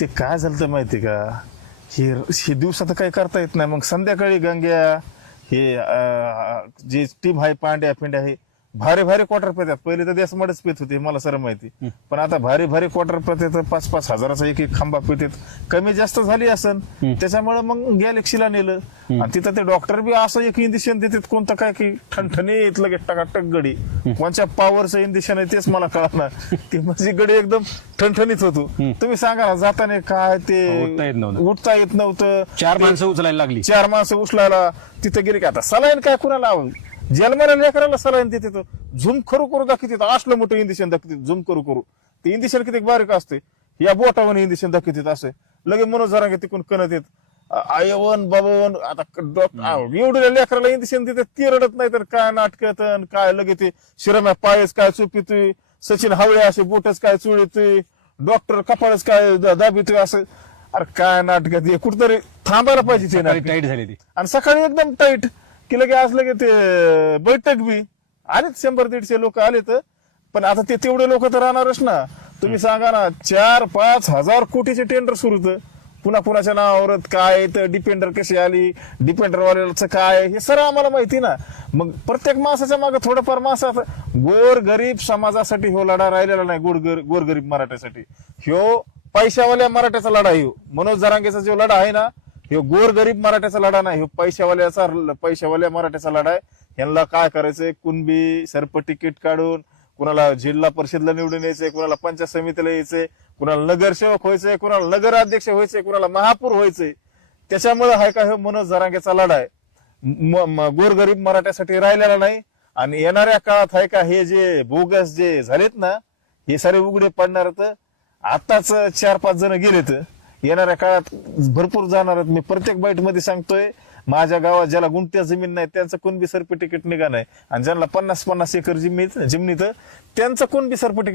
ते काय झालं तर माहिती का, हे दिवसात काही करता येत नाही. मग संध्याकाळी गंग्या हे जे टीम आहे पांड्या पिंड्या हे भारी भारी क्वार्टर पेतात. पहिले तर देशमध्येच पेत होते मला सर माहिती, पण आता भारी भारी क्वार्टर पेतात. 5-5 हजाराचा एक खांबा पेतात. कमी जास्त झाली असन त्याच्यामुळे मग गॅलेक्सीला नेलं. आणि तिथं ते डॉक्टर बी असं एक इंजेक्शन देतात कोणतं काय की ठणठणीत लगेच टकाटक गडी. कोणत्या पॉवरचं इंजेक्शन आहे तेच मला कळणार. ती माझी गडी एकदम ठणठणीत होतो. तुम्ही सांगा ना जाताना काय ते उठता येत नव्हतं. 4 माणसं उचलायला लागली. 4 माणसं उचलायला तिथं गेली की आता सलाईन काय कुणाला जन्माला लेकराला सलाईन देते तो झूम करू दाखवते. असलं मोठं इंजेक्शन दाखवते झूम करू. ते इंजेक्शन किती बारीक असते. या बोटावर इंजेक्शन दाखवते असं लगे मनोज जरांगे तिकून कणत येत आयवन बाबवन. आता एवढ्या लेकराला इंजेक्शन देते ती रडत नाही तर काय नाटकत काय लगे ते शिरम्या पायच काय चुपितोय. सचिन हावळे असे बोटच काय चुळीतोय. डॉक्टर कपाळच काय दाबितोय असं. अरे काय नाटकात कुठतरी थांबायला पाहिजे ते टाईट झाली ती. आणि सकाळी एकदम टाईट की लगे असलं की ते बैठक बी आलेत 100-150 लोक आलेत. पण आता ते तेवढे लोक तर राहणारच ना. तुम्ही सांगा ना 4-5 हजार कोटीचे टेंडर सुरू होतं. पुन्हा कुणाच्या नावावर काय तर डिपेंडर कशी आली डिपेंडर वाल्याचं काय हे सर्व आम्हाला माहिती ना. मग प्रत्येक माणसाच्या मागे थोडंफार माणसाचं गोर गरीब समाजासाठी हो लढा राहिलेला नाही. गोरगरीब मराठ्यासाठी ह्यो पैशावाल्या मराठ्याचा लढा आहे. मनोज जरांगेचा जो लढा आहे ना हे गोरगरीब मराठ्याचा लढा नाही. हे पैशावाल्या मराठ्याचा लढा आहे. यांना काय करायचंय कुणबी सरप तिकीट काढून कुणाला जिल्हा परिषदला निवडून यायचंय, कुणाला पंचायत समितीला यायचंय, कुणाला नगरसेवक व्हायचंय, कुणाला नगराध्यक्ष व्हायचंय, कुणाला महापौर व्हायचंय. त्याच्यामुळे हाय का हे मनोज जरांगेचा लढा आहे. गोरगरीब मराठ्यासाठी राहिलेला नाही. आणि येणाऱ्या काळात हाय का हे जे बोगस जे झालेत ना हे सारे उघडे पडणार. तर आताच 4-5 जण गेलेत. येणाऱ्या काळात भरपूर जाणार. मी प्रत्येक बाईट मध्ये सांगतोय माझ्या गावात ज्याला गुंठ्या जमीन नाही त्यांचं कोण बी सर्टिफिकेट निघा नाही. आणि ज्यांना 50-50 एकर जमिनीत त्यांचं कोण बी सर्टिफिकेट